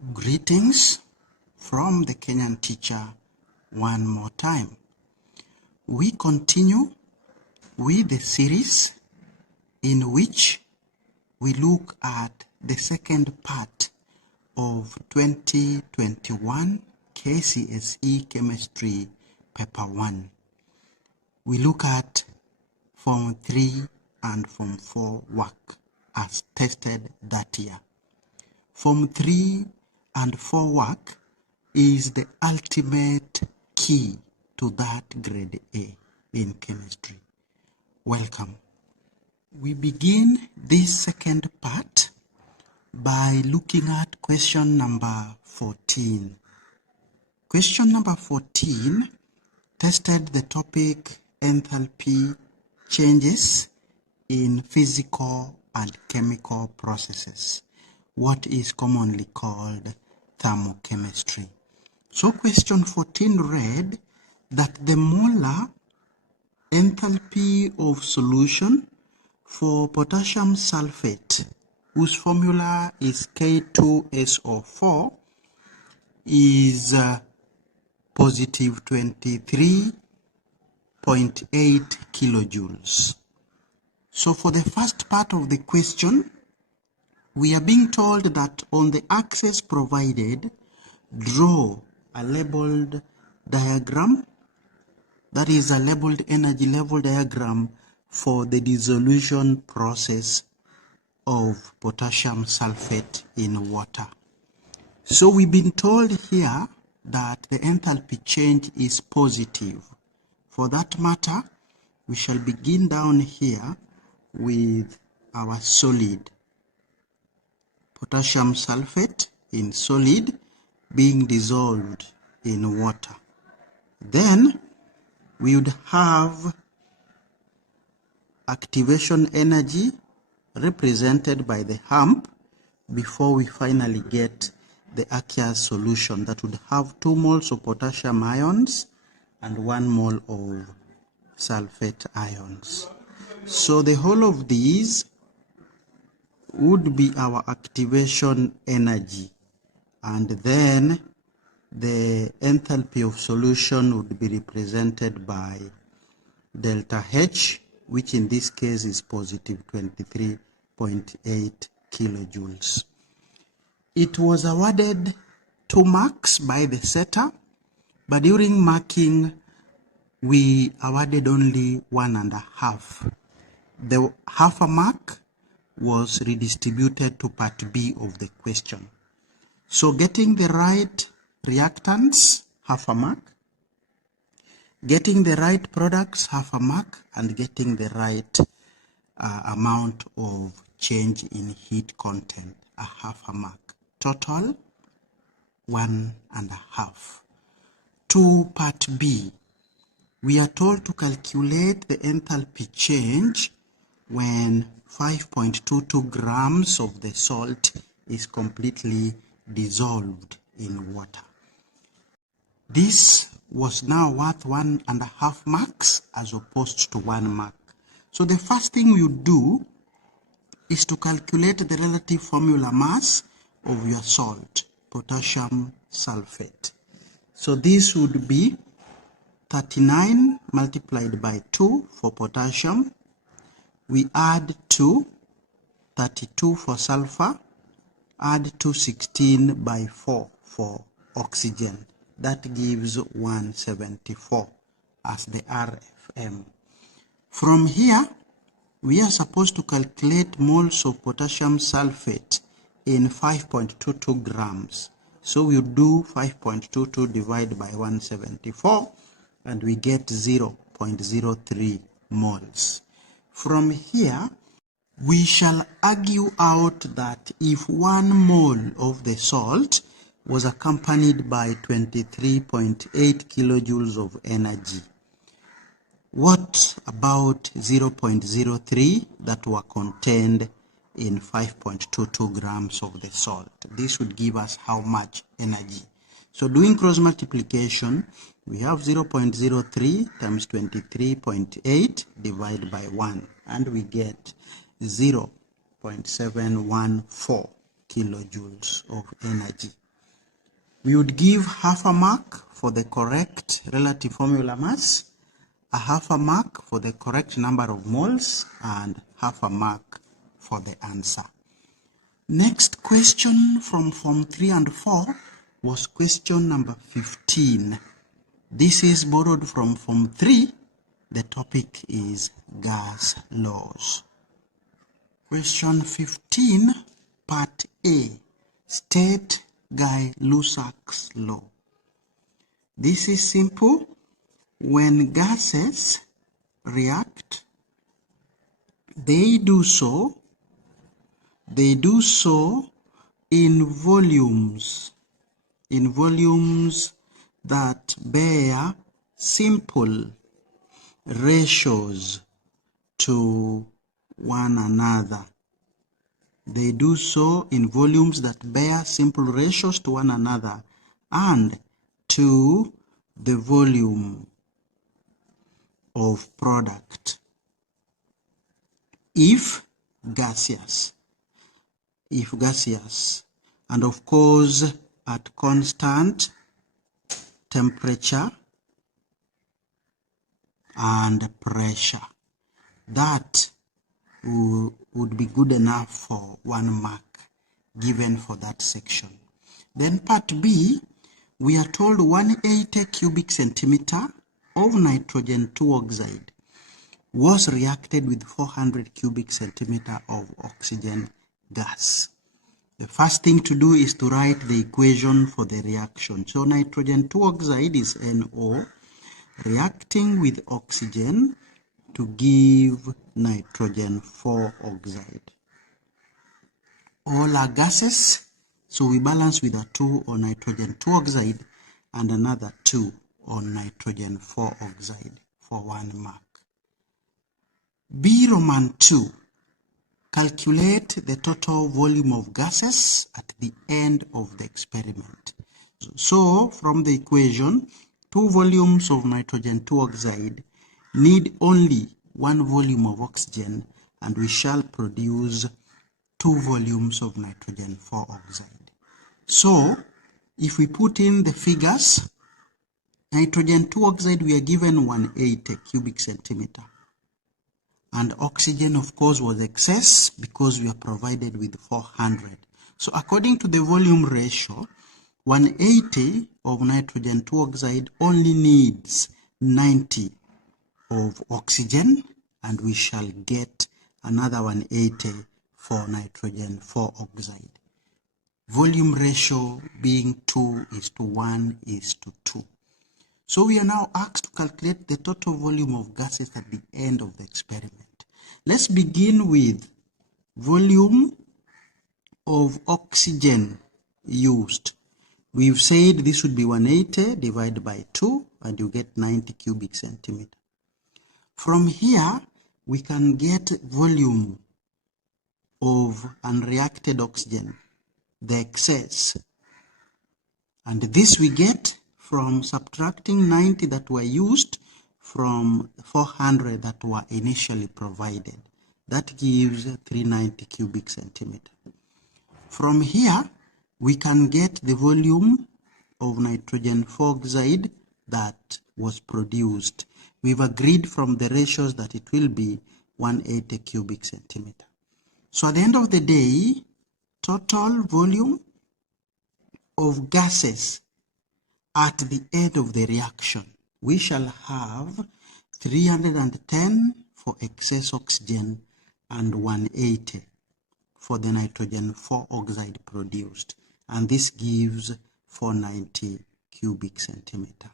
Greetings from the Kenyan teacher one more time. We continue with the series in which we look at the second part of 2021 KCSE Chemistry Paper 1. We look at Form 3 and Form 4 work as tested that year. Form 3 and 4 work is the ultimate key to that grade A in chemistry. Welcome. We begin this second part by looking at question number 14. Question number 14 tested the topic enthalpy changes in physical and chemical processes, what is commonly called thermochemistry. So question 14 read that the molar enthalpy of solution for potassium sulfate, whose formula is K2SO4, is positive 23.8 kilojoules. So for the first part of the question, we are being told that on the axis provided, draw a labeled diagram, that is a labeled energy level diagram for the dissolution process of potassium sulfate in water. So we've been told here that the enthalpy change is positive. For that matter, we shall begin down here with our solid. Potassium sulfate in solid being dissolved in water. Then we would have activation energy represented by the hump before we finally get the aqueous solution that would have 2 moles of potassium ions and 1 mole of sulfate ions. So the whole of these would be our activation energy, and then the enthalpy of solution would be represented by delta H, which in this case is positive 23.8 kilojoules. It was awarded 2 marks by the setter, but during marking we awarded only 1.5. The half a mark was redistributed to part B of the question. So getting the right reactants, half a mark, getting the right products, half a mark, and getting the right amount of change in heat content, a half a mark. Total 1.5. To part B, we are told to calculate the enthalpy change when 5.22 grams of the salt is completely dissolved in water. This was now worth 1.5 marks as opposed to 1 mark. So the first thing you do is to calculate the relative formula mass of your salt, potassium sulfate. So this would be 39 multiplied by 2 for potassium. We add 2, 32 for sulfur, add 216 by 4 for oxygen. That gives 174 as the RFM. From here, we are supposed to calculate moles of potassium sulfate in 5.22 grams. So we do 5.22 divided by 174 and we get 0.03 moles. From here, we shall argue out that if 1 mole of the salt was accompanied by 23.8 kilojoules of energy, what about 0.03 that were contained in 5.22 grams of the salt? This would give us how much energy? So doing cross multiplication, we have 0.03 times 23.8 divided by 1, and we get 0.714 kilojoules of energy. We would give half a mark for the correct relative formula mass, a half a mark for the correct number of moles, and half a mark for the answer. Next question from Form 3 and 4 was question number 15. This is borrowed from Form 3. The topic is gas laws. Question 15, Part A, state Guy-Lussac's law. This is simple. When gases react, they do so in volumes that bear simple ratios to one another. They do so in volumes that bear simple ratios to one another and to the volume of product. If gaseous, and of course at constant temperature and pressure. That would be good enough for 1 mark given for that section. Then part B, we are told 180 cubic centimeter of nitrogen 2 oxide was reacted with 400 cubic centimeter of oxygen gas. The first thing to do is to write the equation for the reaction. So nitrogen 2 oxide is NO reacting with oxygen to give nitrogen 4 oxide. All are gases, so we balance with a 2 on nitrogen 2 oxide and another 2 on nitrogen 4 oxide for 1 mark. B Roman 2. Calculate the total volume of gases at the end of the experiment. So from the equation, 2 volumes of nitrogen 2 oxide need only 1 volume of oxygen, and we shall produce 2 volumes of nitrogen 4 oxide. So if we put in the figures, nitrogen 2 oxide we are given 180 cubic centimeter. And oxygen, of course, was excess because we are provided with 400. So according to the volume ratio, 180 of nitrogen 2 oxide only needs 90 of oxygen, and we shall get another 180 for nitrogen 4 oxide. Volume ratio being 2:1:2. So we are now asked to calculate the total volume of gases at the end of the experiment. Let's begin with volume of oxygen used. We've said this would be 180 divided by 2, and you get 90 cubic centimeter. From here, we can get volume of unreacted oxygen, the excess. And this we get from subtracting 90 that were used from 400 that were initially provided. That gives 390 cubic centimeter. From here, we can get the volume of nitrogen 4 oxide that was produced. We've agreed from the ratios that it will be 180 cubic centimeter. So at the end of the day, total volume of gases at the end of the reaction, we shall have 310 for excess oxygen and 180 for the nitrogen 4 oxide produced, and this gives 490 cubic centimeter,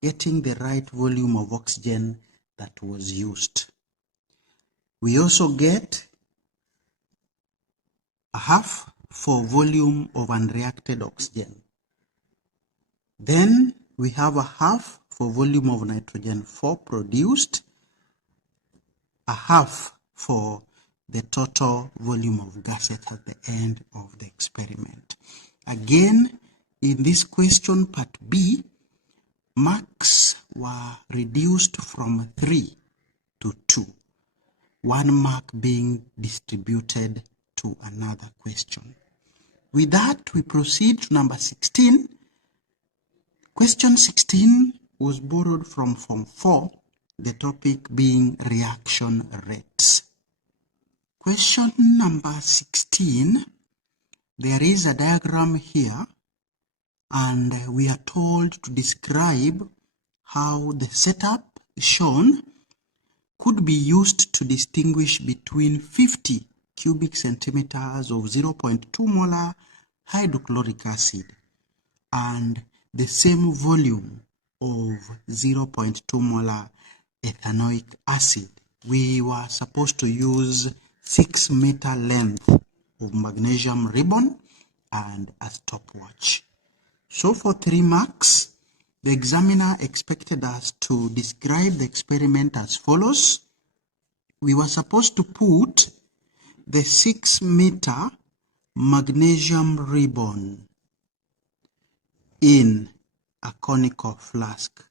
getting the right volume of oxygen that was used. We also get a half for volume of unreacted oxygen. Then we have a half for volume of nitrogen 4 produced, a half for the total volume of gases at the end of the experiment. Again, in this question, part B, marks were reduced from 3 to 2, 1 mark being distributed to another question. With that, we proceed to number 16. Question 16 was borrowed from Form 4, the topic being reaction rates. Question number 16, there is a diagram here, and we are told to describe how the setup shown could be used to distinguish between 50 cubic centimeters of 0.2 molar hydrochloric acid and the same volume of 0.2 molar ethanoic acid. We were supposed to use 6 meter length of magnesium ribbon and a stopwatch. So for 3 marks, the examiner expected us to describe the experiment as follows. We were supposed to put the 6 meter magnesium ribbon in a conical flask,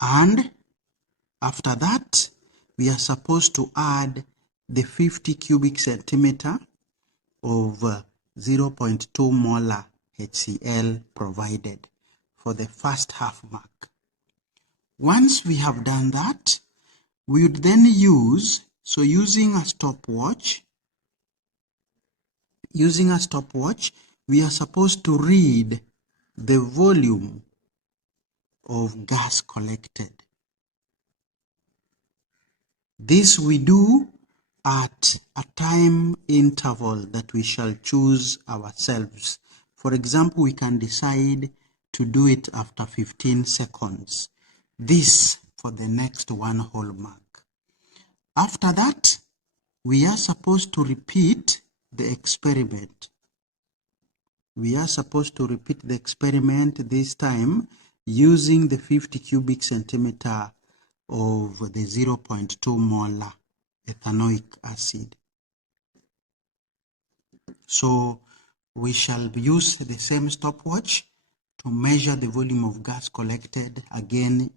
and after that we are supposed to add the 50 cubic centimeter of 0.2 molar HCl provided for the first half mark. Once we have done that, we would then use, using a stopwatch, we are supposed to read the volume of gas collected. This we do at a time interval that we shall choose ourselves. For example, we can decide to do it after 15 seconds. This for the next 1 whole mark. After that, we are supposed to repeat the experiment. This time using the 50 cubic centimeter of the 0.2 molar ethanoic acid. So we shall use the same stopwatch to measure the volume of gas collected again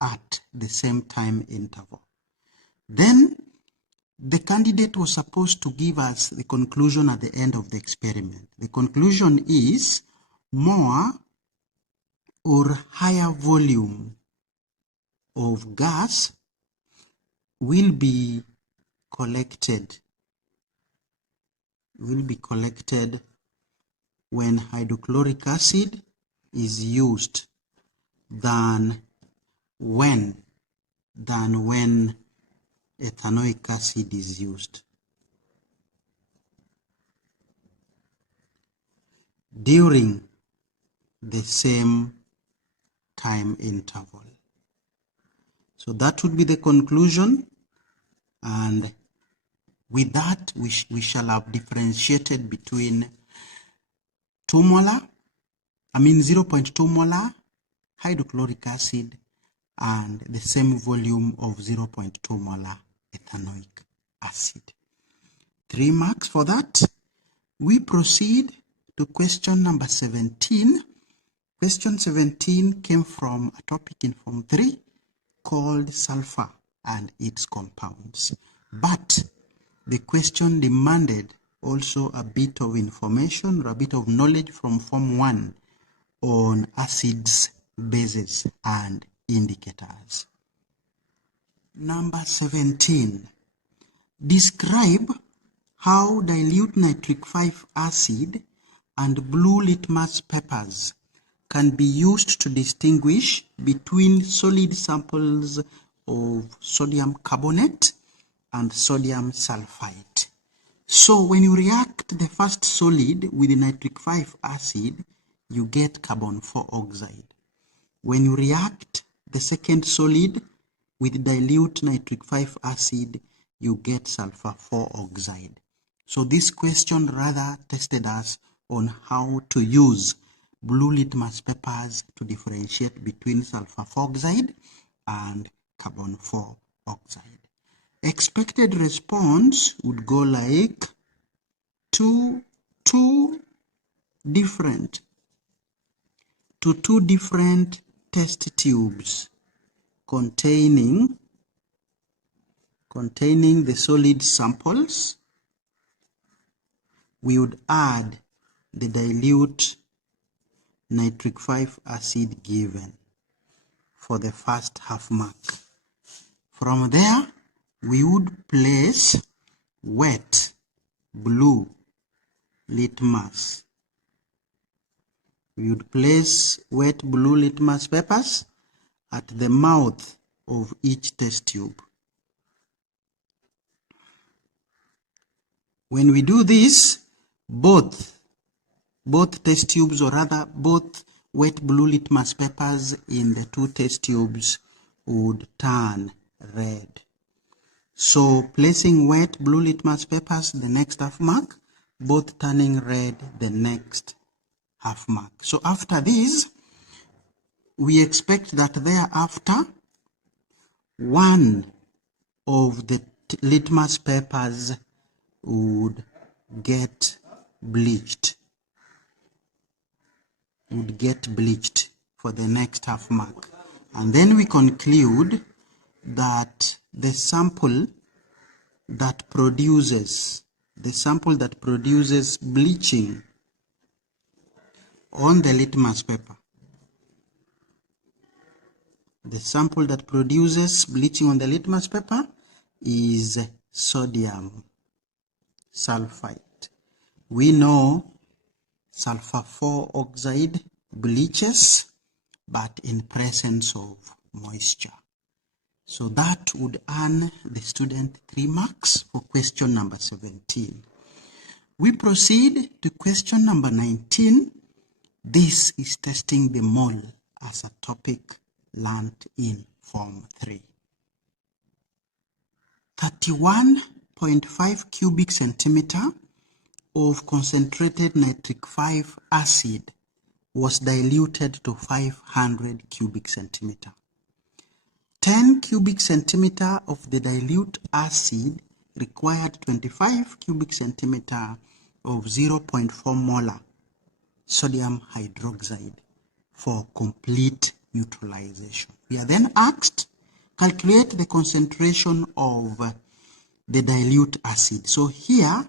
at the same time interval. Then the candidate was supposed to give us the conclusion at the end of the experiment. The conclusion is more or higher volume of gas will be collected when hydrochloric acid is used than when ethanoic acid is used. During the same time interval. So that would be the conclusion, and with that we shall have differentiated between 0.2 molar hydrochloric acid and the same volume of 0.2 molar ethanoic acid. 3 marks for that. We proceed to question number 17. Question 17 came from a topic in Form 3 called sulfur and its compounds. But the question demanded also a bit of information, or a bit of knowledge from Form 1 on acids, bases, and indicators. Number 17. Describe how dilute nitric 5 acid and blue litmus papers can be used to distinguish between solid samples of sodium carbonate and sodium sulfite. So when you react the first solid with nitric 5 acid, you get carbon 4 oxide. When you react the second solid with dilute nitric 5 acid, you get sulfur 4 oxide. So this question rather tested us on how to use blue litmus papers to differentiate between sulfur 4 oxide and carbon 4 oxide. Expected response would go like two different test tubes containing containing the solid samples, we would add the dilute nitric 5 acid given for the first half mark. From there, we would place wet blue litmus. We would place wet blue litmus papers at the mouth of each test tube. When we do this, both test tubes, or rather both wet blue litmus papers in the two test tubes, would turn red. So placing wet blue litmus papers the next half mark, both turning red the next half mark. So after this, we expect that thereafter one of the litmus papers would get bleached. For the next half mark. And then we conclude that the sample that produces bleaching on the litmus paper, is sodium sulfite. We know sulfur 4 oxide bleaches, but in presence of moisture. So that would earn the student 3 marks for question number 17. We proceed to question number 19. This is testing the mole as a topic learnt in Form 3. 31.5 cubic centimeter of concentrated nitric 5 acid was diluted to 500 cubic centimeter. 10 cubic centimeter of the dilute acid required 25 cubic centimeter of 0.4 molar sodium hydroxide for complete neutralization. We are then asked, calculate the concentration of the dilute acid. So here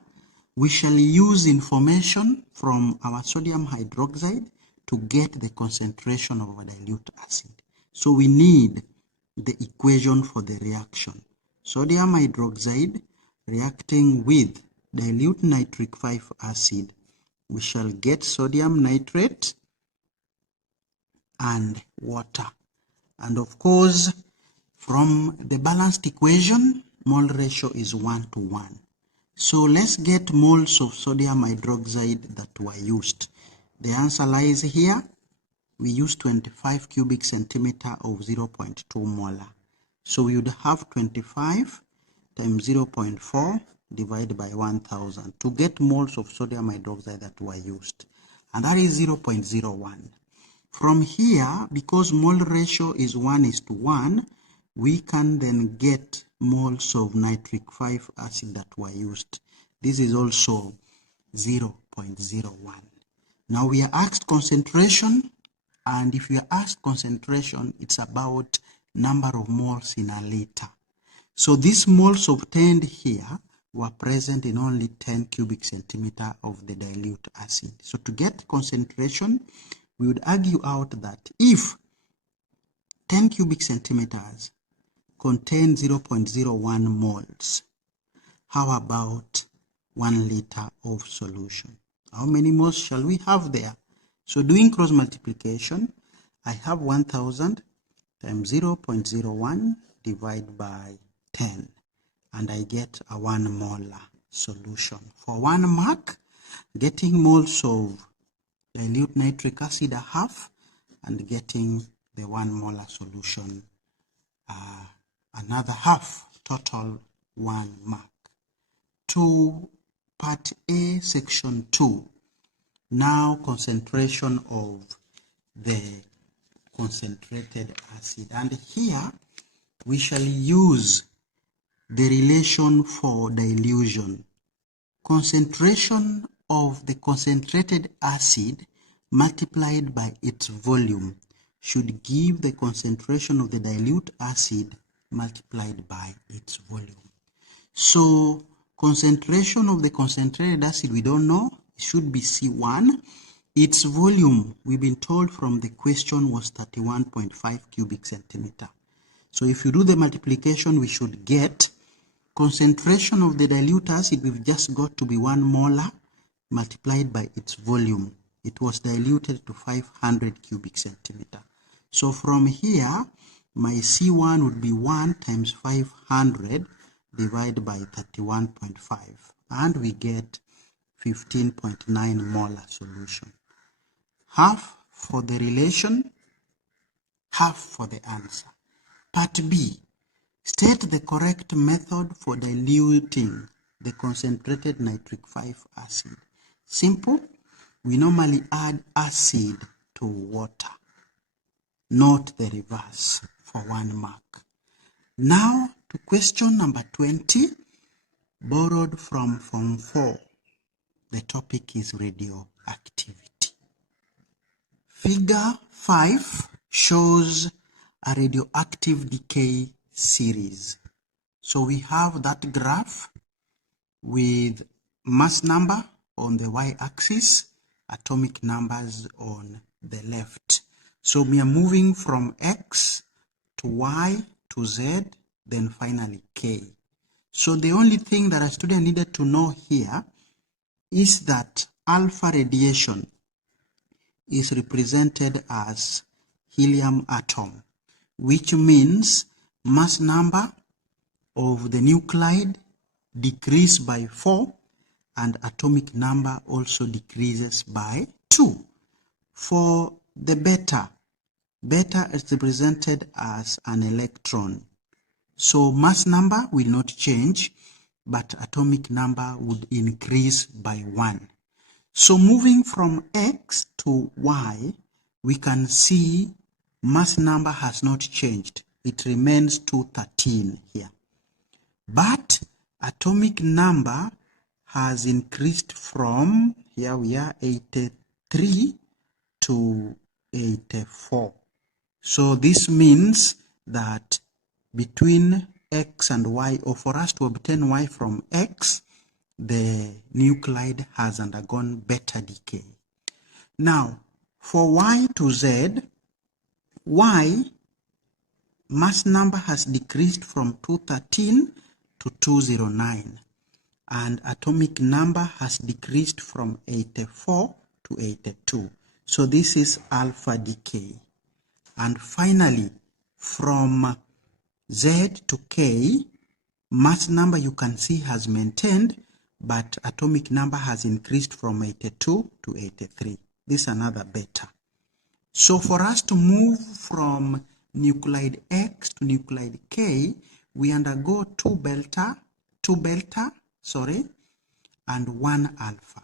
we shall use information from our sodium hydroxide to get the concentration of a dilute acid. So we need the equation for the reaction. Sodium hydroxide reacting with dilute nitric 5 acid, we shall get sodium nitrate and water. And of course, from the balanced equation, mole ratio is 1:1. So let's get moles of sodium hydroxide that were used. The answer lies here. We used 25 cubic centimeter of 0.2 molar. So we would have 25 times 0.4 divided by 1000 to get moles of sodium hydroxide that were used. And that is 0.01. From here, because mole ratio is 1:1, we can then get moles of nitric 5 acid that were used. This is also 0.01. Now we are asked concentration, and if we are asked concentration, it's about number of moles in a liter. So these moles obtained here were present in only 10 cubic centimeter of the dilute acid. So to get concentration, we would argue out that if 10 cubic centimeters contain 0.01 moles, how about 1 liter of solution? How many moles shall we have there? So doing cross multiplication, I have 1000 times 0.01 divided by 10, and I get a 1 molar solution. For 1 mark, getting moles of dilute nitric acid a half, and getting the 1 molar solution another half, total 1 mark. To part A, section 2. Now concentration of the concentrated acid. And here we shall use the relation for dilution. Concentration of the concentrated acid multiplied by its volume should give the concentration of the dilute acid multiplied by its volume. So concentration of the concentrated acid, we don't know. It should be C1. Its volume, we've been told from the question, was 31.5 cubic centimeter. So if you do the multiplication, we should get concentration of the dilute acid. We've just got to be 1 molar multiplied by its volume. It was diluted to 500 cubic centimeter. So from here, my C1 would be 1 times 500 divided by 31.5, and we get 15.9 molar solution. Half for the relation, half for the answer. Part B. State the correct method for diluting the concentrated nitric 5 acid. Simple. We normally add acid to water, not the reverse, for 1 mark. Now to question number 20, borrowed from Form 4. The topic is radioactivity. Figure 5 shows a radioactive decay series. So we have that graph with mass number on the y-axis, atomic numbers on the left. So we are moving from X to Y to Z, then finally K. So the only thing that a student needed to know here is that alpha radiation is represented as helium atom, which means mass number of the nuclide decrease by 4 and atomic number also decreases by 2. For the beta is represented as an electron. So mass number will not change, but atomic number would increase by 1. So moving from X to Y, we can see mass number has not changed. It remains 213 here. But atomic number has increased from, here we are, 83 to 84. So this means that between X and Y, or for us to obtain Y from X, the nuclide has undergone beta decay. Now, for Y to Z, Y mass number has decreased from 213 to 209, and atomic number has decreased from 84 to 82. So this is alpha decay. And finally, from Z to K, mass number you can see has maintained, but atomic number has increased from 82 to 83. This is another beta. So for us to move from nuclide X to nuclide K, we undergo 2 beta, and 1 alpha.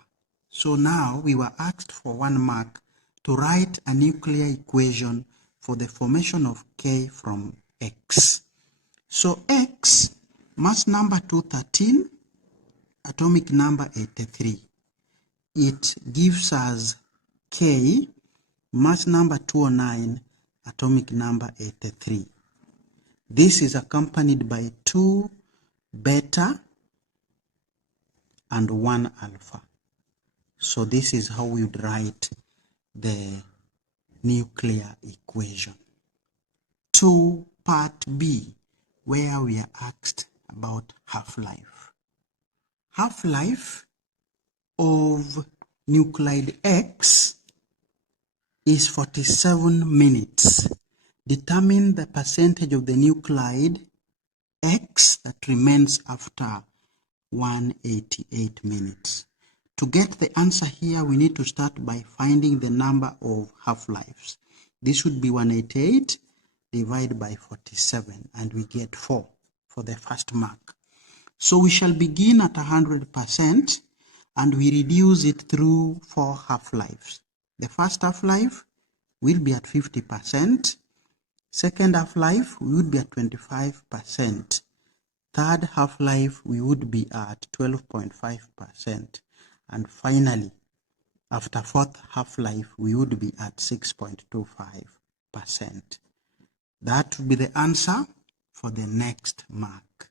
So now we were asked for 1 mark to write a nuclear equation for the formation of K from X. So X, mass number 213, atomic number 83. It gives us K, mass number 209, atomic number 83. This is accompanied by 2 beta and 1 alpha. So this is how we would write the nuclear equation. To part B, where we are asked about half-life. Half-life of nuclide X is 47 minutes. Determine the percentage of the nuclide X that remains after 188 minutes. To get the answer here, we need to start by finding the number of half-lives. This would be 188 divided by 47, and we get 4 for the first mark. So we shall begin at 100%, and we reduce it through 4 half-lives. The first half-life will be at 50%. Second half-life, we would be at 25%. Third half-life, we would be at 12.5%. And finally, after fourth half-life, we would be at 6.25%. That would be the answer for the next mark.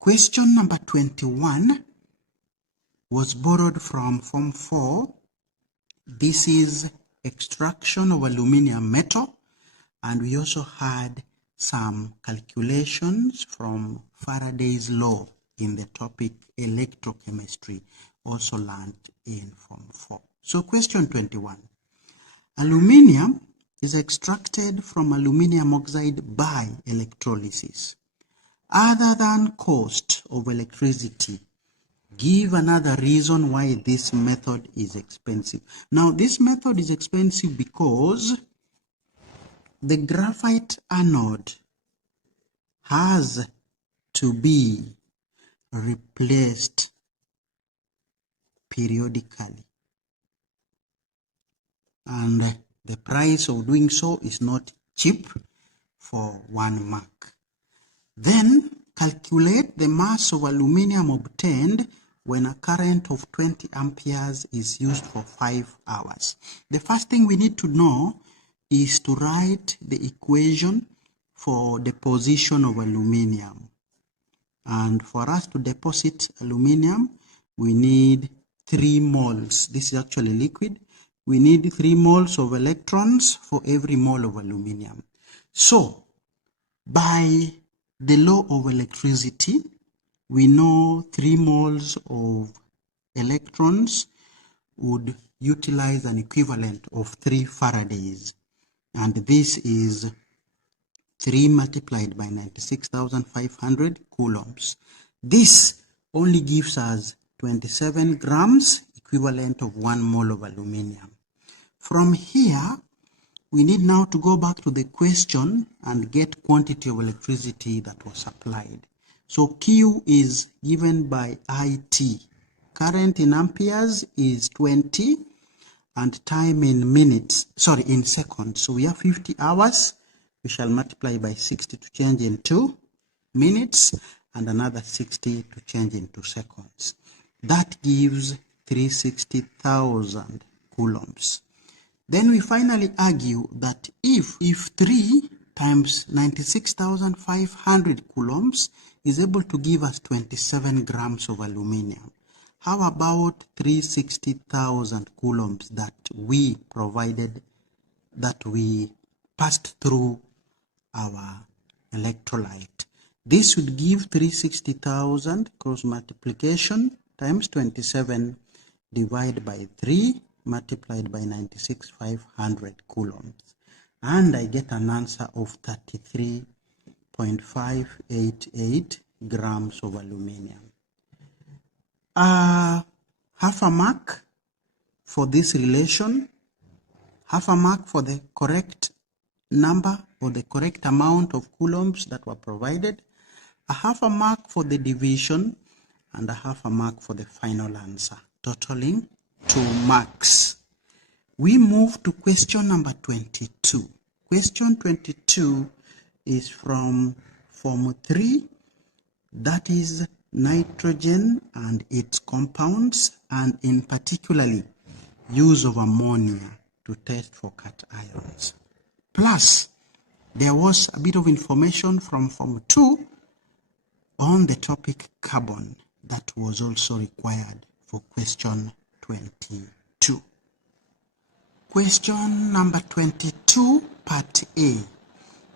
Question number 21 was borrowed from Form 4. This is extraction of aluminium metal, and we also had some calculations from Faraday's law in the topic electrochemistry, also learned in Form 4. So question 21. Aluminium is extracted from aluminium oxide by electrolysis. Other than cost of electricity, give another reason why this method is expensive. Now, this method is expensive because the graphite anode has to be replaced periodically, and the price of doing so is not cheap for 1 mark. Then calculate the mass of aluminium obtained when a current of 20 amperes is used for 5 hours. The first thing we need to know is to write the equation for deposition of aluminium. And for us to deposit aluminium, we need 3 moles. This is actually liquid. We need 3 moles of electrons for every mole of aluminium. So, by the law of electricity, we know 3 moles of electrons would utilize an equivalent of 3 Faradays. And this is 3 multiplied by 96,500 coulombs. This only gives us 27 grams, equivalent of 1 mole of aluminium. From here, we need now to go back to the question and get quantity of electricity that was supplied. So Q is given by IT. Current in amperes is 20, and time in in seconds. So we have 50 hours. We shall multiply by 60 to change into minutes, and another 60 to change into seconds. That gives 360,000 coulombs. Then we finally argue that if 3 times 96,500 coulombs is able to give us 27 grams of aluminium, how about 360,000 coulombs that we provided, that we passed through our electrolyte? This would give 360,000 cross multiplication times 27 divided by 3 multiplied by 96,500 coulombs, and I get an answer of 33.588 grams of aluminium. Half a mark for this relation, half a mark for the correct number or the correct amount of coulombs that were provided, a half a mark for the division, and a half a mark for the final answer, totaling 2 marks. We move to question number 22. Question 22 is from Form 3, that is nitrogen and its compounds, and in particularly use of ammonia to test for cations. Plus, there was a bit of information from Form 2 on the topic carbon that was also required for question 22. Question number 22, part A.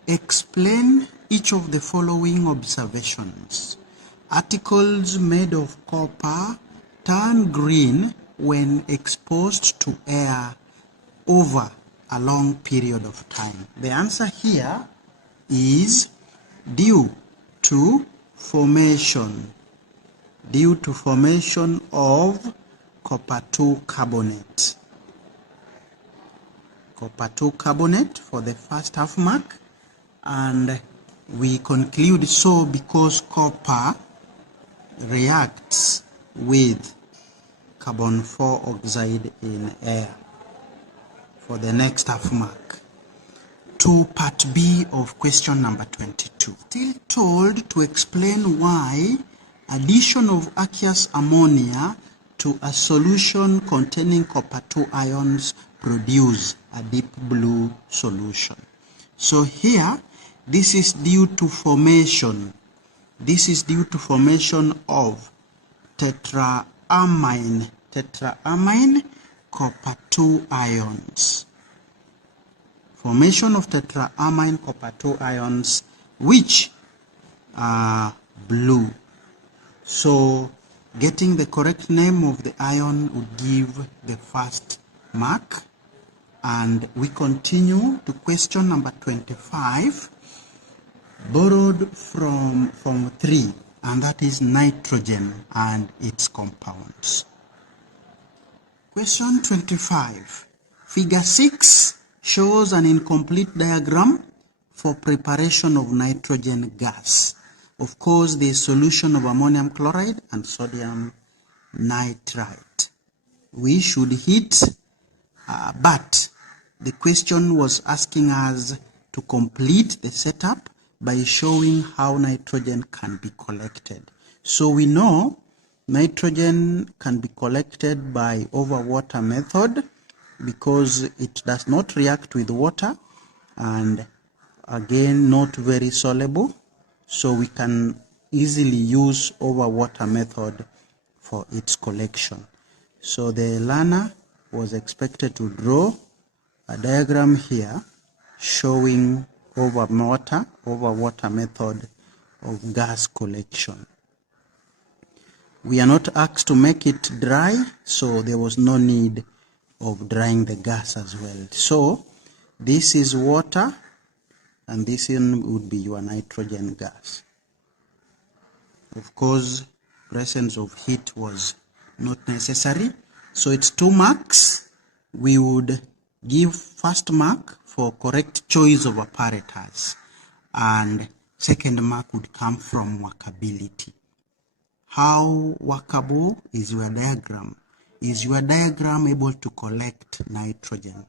Explain each of the following observations. Articles made of copper turn green when exposed to air over a long period of time. The answer here is due to formation of copper 2 carbonate. Copper 2 carbonate for the first half mark, and we conclude so because copper reacts with carbon 4 oxide in air for the next half mark. To part B of question number 22. Still told to explain why addition of aqueous ammonia to a solution containing copper 2 ions produce a deep blue solution. So here, this is due to formation This is due to formation of tetraamine copper 2 ions. Formation of tetraamine copper 2 ions, which are blue. So getting the correct name of the ion would give the first mark. And we continue to question number 25, borrowed from 3, and that is nitrogen and its compounds. Question 25. Figure 6 shows an incomplete diagram for preparation of nitrogen gas. Of course, there is solution of ammonium chloride and sodium nitrite. We should hit, but the question was asking us to complete the setup by showing how nitrogen can be collected. So we know nitrogen can be collected by over water method because it does not react with water and again not very soluble. So we can easily use over water method for its collection. So the learner was expected to draw a diagram here showing over water method of gas collection. We are not asked to make it dry, so there was no need of drying the gas as well. So this is water and this would be your nitrogen gas. Of course, presence of heat was not necessary, so it's 2 marks. We would give first mark for correct choice of apparatus, and second mark would come from workability. How workable is your diagram? Is your diagram able to collect nitrogen?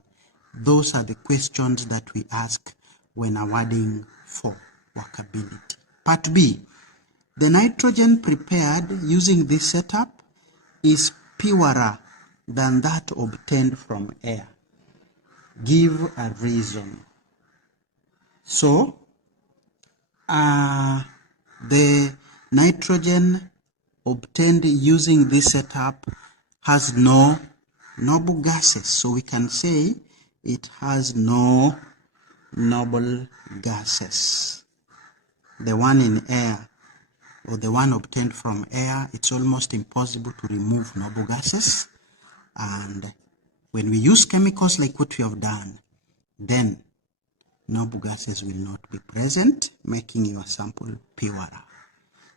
Those are the questions that we ask when awarding for workability. Part B. The nitrogen prepared using this setup is purer than that obtained from air. Give a reason. So, the nitrogen obtained using this setup has no noble gases. So we can say it has no noble gases. The one in air or the one obtained from air, it's almost impossible to remove noble gases. And when we use chemicals like what we have done, then noble gases will not be present, making your sample purer.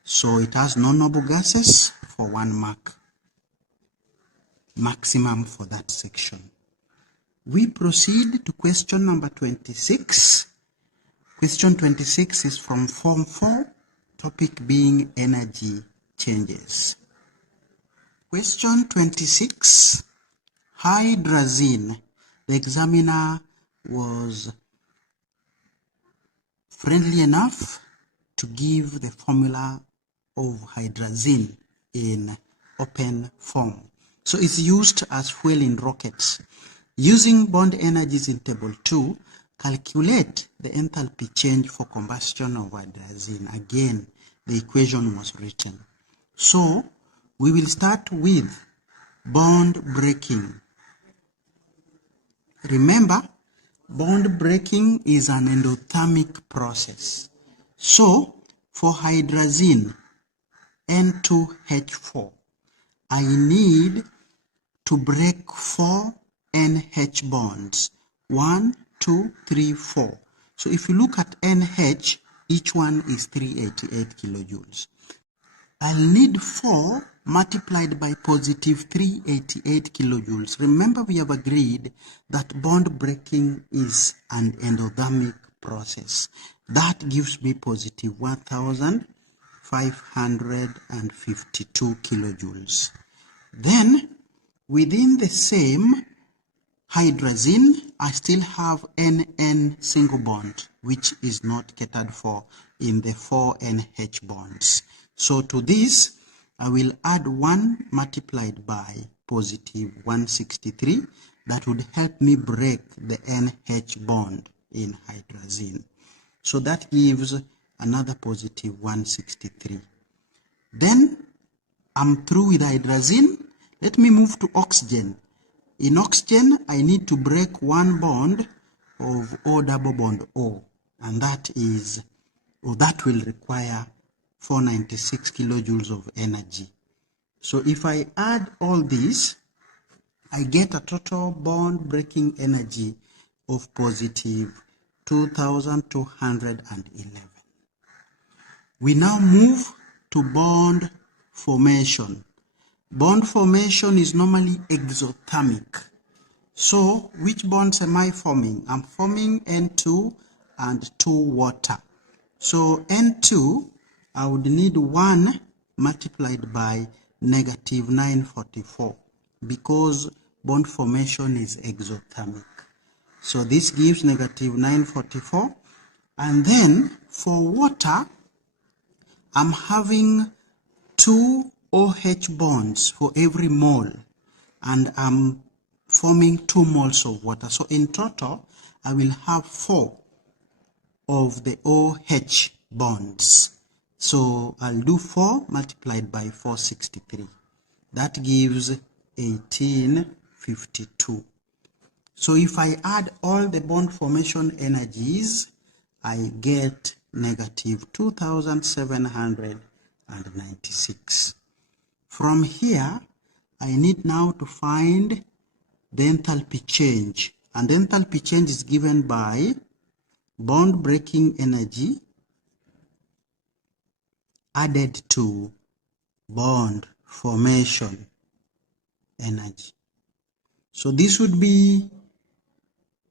So it has no noble gases for 1 mark, maximum for that section. We proceed to question number 26. Question 26 is from Form 4, topic being energy changes. Question 26, hydrazine. The examiner was friendly enough to give the formula of hydrazine in open form. So it's used as fuel in rockets. Using bond energies in table 2, calculate the enthalpy change for combustion of hydrazine. Again, the equation was written. So we will start with bond breaking. Remember, bond breaking is an endothermic process. So for hydrazine N2H4, I need to break 4 NH bonds. 1, 2, 3, 4. So if you look at NH, each one is 388 kilojoules. I'll need 4 multiplied by positive 388 kilojoules. Remember, we have agreed that bond breaking is an endothermic process. That gives me positive 1552 kilojoules. Then, within the same hydrazine, I still have NN single bond, which is not catered for in the 4 NH bonds. So to this, I will add 1 multiplied by positive 163. That would help me break the NH bond in hydrazine. So that gives another positive 163. Then I'm through with hydrazine. Let me move to oxygen. In oxygen, I need to break one bond of O double bond O, and that will require 496 kilojoules of energy. So if I add all these, I get a total bond breaking energy of positive 2211. We now move to bond formation. Bond formation is normally exothermic. So which bonds am I forming? I'm forming N2 and 2 water. So N2, I would need 1 multiplied by negative 944 because bond formation is exothermic. So this gives negative 944. And then for water, I'm having 2 OH bonds for every mole, and I'm forming 2 moles of water. So in total, I will have 4 of the OH bonds. So I'll do 4 multiplied by 463. That gives 1852. So if I add all the bond formation energies, I get negative 2796. From here, I need now to find the enthalpy change. And the enthalpy change is given by bond breaking energy added to bond formation energy. So this would be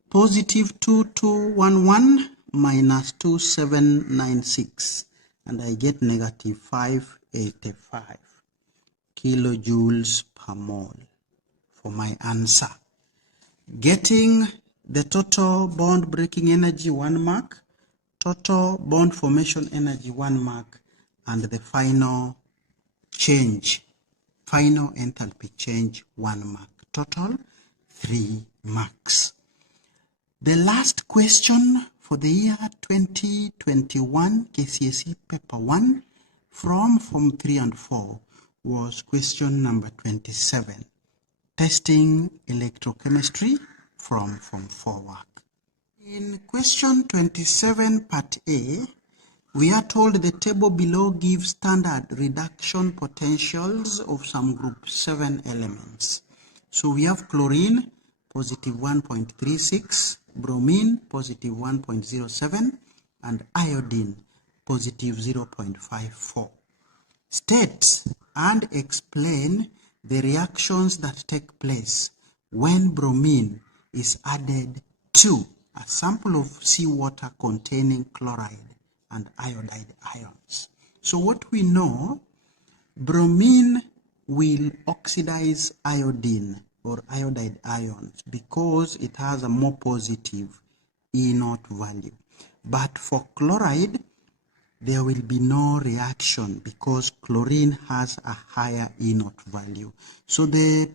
positive 2211 minus 2796, and I get negative 585 kilojoules per mole for my answer. Getting the total bond breaking energy 1 mark, total bond formation energy 1 mark, and the final change, final enthalpy change 1 mark. Total 3 marks. The last question for the year 2021 KCSE paper 1 from Form 3 and 4 was question number 27, testing electrochemistry from Form 4 work. In question 27 part A, we are told the table below gives standard reduction potentials of some group 7 elements. So we have chlorine, positive 1.36, bromine, positive 1.07, and iodine, positive 0.54. State and explain the reactions that take place when bromine is added to a sample of seawater containing chloride and iodide ions. So what we know, bromine will oxidize iodine or iodide ions because it has a more positive E0 value. But for chloride, there will be no reaction because chlorine has a higher E0 value. So the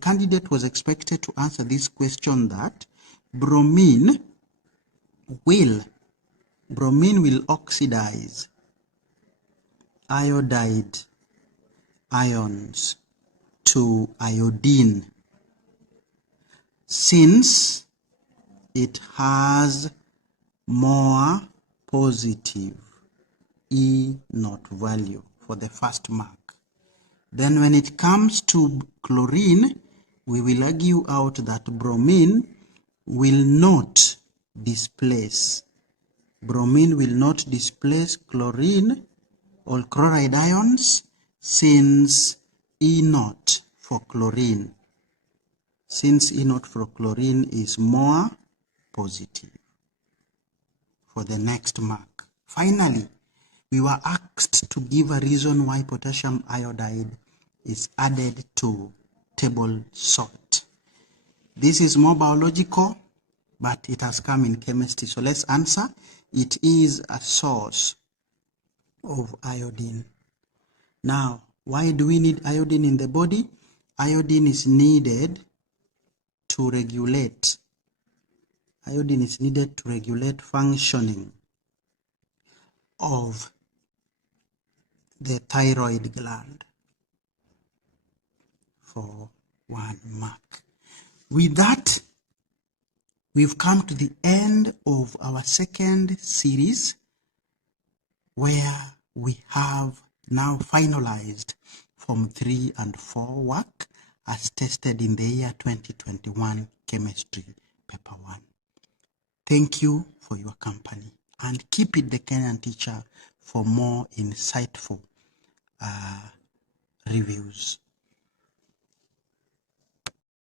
candidate was expected to answer this question that bromine will oxidize iodide ions to iodine since it has more positive E0 value for the first mark. Then when it comes to chlorine, we will argue out that bromine will not displace chlorine or chloride ions since E0 for chlorine is more positive for the next mark. Finally, we were asked to give a reason why potassium iodide is added to table salt. This is more biological, but it has come in chemistry. So let's answer. It is a source of iodine. Now, why do we need iodine in the body? Iodine is needed to regulate functioning of the thyroid gland for 1 mark. With that, we've come to the end of our second series, where we have now finalized Form 3 and 4 work as tested in the year 2021 Chemistry Paper 1. Thank you for your company, and keep it the Kenyan Teacher for more insightful reviews.